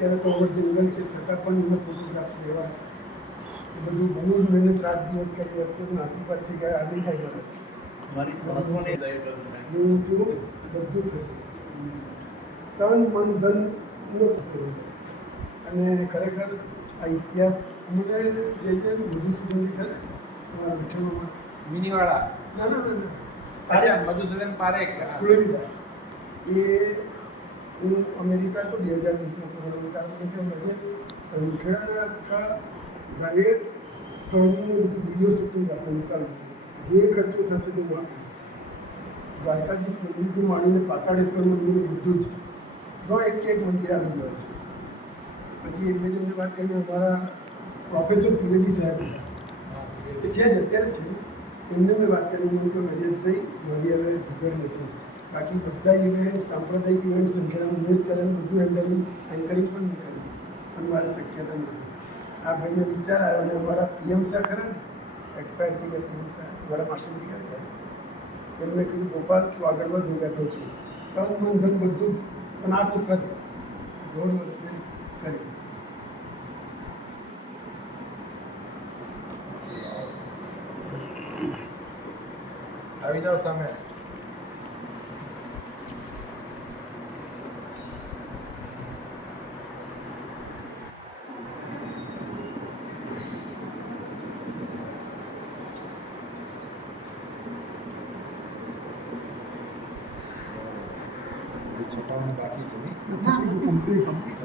અત્યારે તો ઓવર જંગલ છે છતાં પણ એમાં ફોટોગ્રાફ્સ લેવા એ બધું બહુ જ મહેનત રાત દિવસ કરી અત્યારે આશીર્વાદ થઈ ગયા આ નહીં થાય મારા મારી સાસુને દય કરું મેં. હું છું બધું થશે. તન મન ધન અને ખરેખર આ ઇતિહાસ મને જે છે ને બધું સુગંધી ખરે મારા મીઠામાં મિનીવાળા. ના ના ના. અચ્છા મધુસૂદન પારેખ. ફ્લોરિડા. એ હું અમેરિકા તો બે હજાર વીસમાં કરેલું કારણ કે જે મહેશ સંખેડાના આખા દરેક સ્થળનું વિડીયો શૂટિંગ આપણે ઉતારું છે જે ખર્ચો થશે તે હું આપીશ દ્વારકાધીશ મંદિરથી માંડીને પાતાળેશ્વર મંદિર બધું જ તો એક એક મંદિર આવી ગયો છે પછી એક બે જણને વાત કરીને અમારા પ્રોફેસર ત્રિવેદી સાહેબ હતા. એ છે જ અત્યારે છે એમને મેં વાત કરી મેં કહ્યું રાજેશભાઈ મારી હવે જીગર નથી બાકી બધા ઇવેન્ટ સાંપ્રદાયિક ઇવેન્ટ સંખ્યામાં મેં જ કરેલું બધું હેન્ડલિંગ એન્કરિંગ પણ મેં કર્યું પણ મારે શક્યતા નથી આ ભાઈને વિચાર આવ્યો અને અમારા પીએમ શાહ ખરા ને એક્સપાયર થઈ ગયા પીએમ શાહ અમારા માસ્ટર ગયા એમને કીધું ગોપાલ તું આગળ વધ હું બેઠો છું તન મન ધન બધું જ પણ આ તું કર દોઢ વર્ષે કર્યું આવી જાઓ સામે छोटा मोटा बाकी सभी कंप्लीट कंप्लीट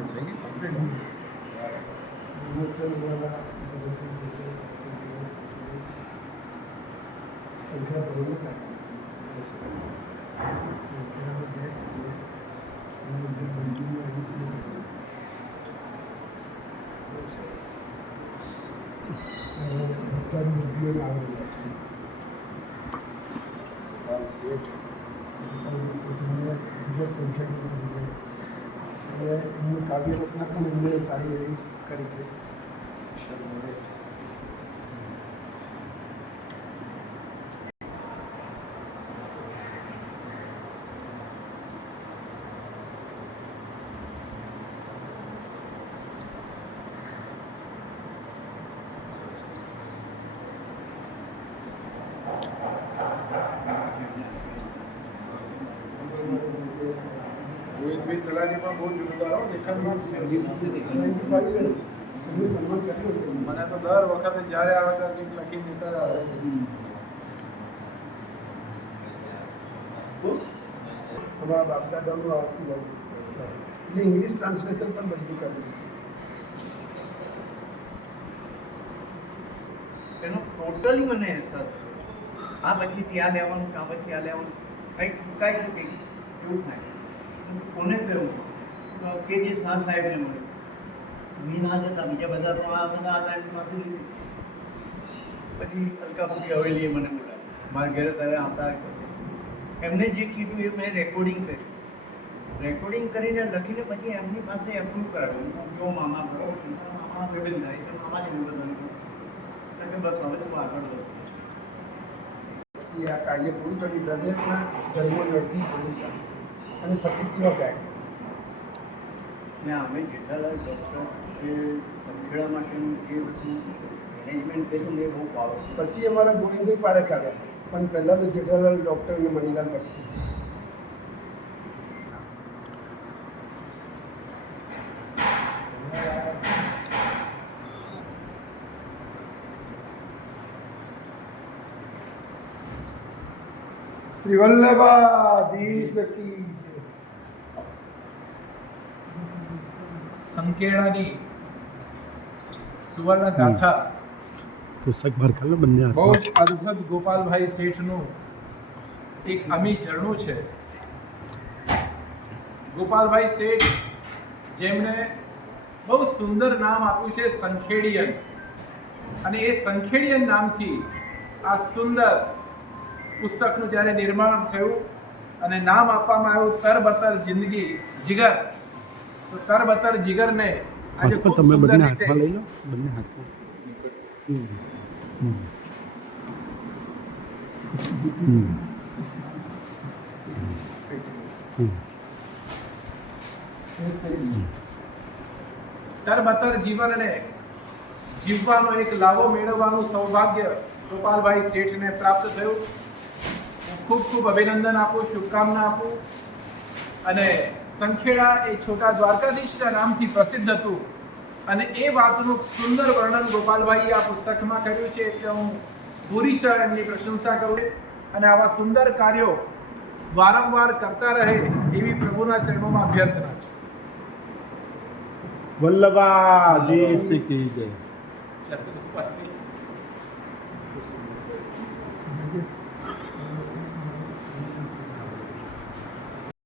શેઠ જીવન સંખ્યા અને એમની કાવ્ય રચના પણ એમને સારી એવી કરી છે રોહિતભાઈ તલાટી બહુ જોરદાર લેખનમાં એમનું સન્માન કર્યું મને તો દર વખતે જ્યારે આવે ત્યારે કંઈક લખી દેતા આવે અમારા બાપ આવતું એટલે ઇંગ્લિશ ટ્રાન્સલેશન પણ બધું કર્યું એનો ટોટલી મને અહેસાસ થયો. આ પછી ત્યાં લેવાનું આ પછી આ લેવાનું કંઈક ચૂકાય છે કંઈક એવું થાય. કોને કહ્યું તો કે જે શાહ સાહેબને મળ્યું મી ના જતા બીજા બધા તો આ બધા હતા એમની પાસે લીધું પછી અલકાપુરી હવેલીએ મને બોલાવ્યો મારા ઘરે તારે આવતા હોય પછી એમને જે કીધું એ મેં રેકોર્ડિંગ કર્યું રેકોર્ડિંગ કરીને લખીને પછી એમની પાસે એપ્રુવ કરાવ્યું હું કહું, જો મામા બરાબર છે મામા ભાઈબંધ થાય તો મામા જ નિવેદન એટલે કે બસ હવે તું આગળ વધ પછી આ કાર્ય પૂરું કર્યું દરેકના જન્મ નડતી પૂરું ચાલુ અને થકી સિવા ગાય ને અમે જેઠાલાલ ડૉક્ટર એ સંખેડા માટેનું જે બધું મેનેજમેન્ટ કર્યું ને એ બહુ પાવર પછી અમારા ગોવિંદભાઈ પારેખ આવ્યા પણ પહેલાં તો જેઠાલાલ ડૉક્ટર અને મણીલાલ બક્ષી શ્રી વલ્લભાધીશ કી જય. સંકેળાની સુવર્ણ ગાથા પુસ્તક કાઢો બંને બહુ જ અદ્ભુત ગોપાલભાઈ શેઠનું એક અમી ઝરણું છે. ગોપાલભાઈ શેઠ જેમણે બહુ સુંદર નામ આપ્યું છે સંખેડિયન. અને એ સંખેડિયન નામથી આ સુંદર પુસ્તકનું જ્યારે નિર્માણ થયું અને નામ આપવામાં આવ્યું તરબતર જિંદગી જીગર. તો તરબતર જીગરને આજે ખૂબ સુંદર રીતે લઈ લો બંને. તરબતર જીવનને જીવવાનો એક લાવો મેળવવાનું સૌભાગ્ય ગોપાલભાઈ શેઠને પ્રાપ્ત થયું ખૂબ ખૂબ અભિનંદન આપું શુભકામના આપું અને સંખેડા એ છોટા દ્વારકાધીશના નામથી પ્રસિદ્ધ હતું. અને એ વાતનું સુંદર વર્ણન ગોપાલભાઈએ આ પુસ્તકમાં કર્યું છે એટલે હું પૂરીશ એમની પ્રશંસા કરું અને આવા સુંદર કાર્યો વારંવાર કરતા રહે એવી પ્રભુના ચરણોમાં અભ્યર્થના છે. વલ્લભા દેશ કી જય.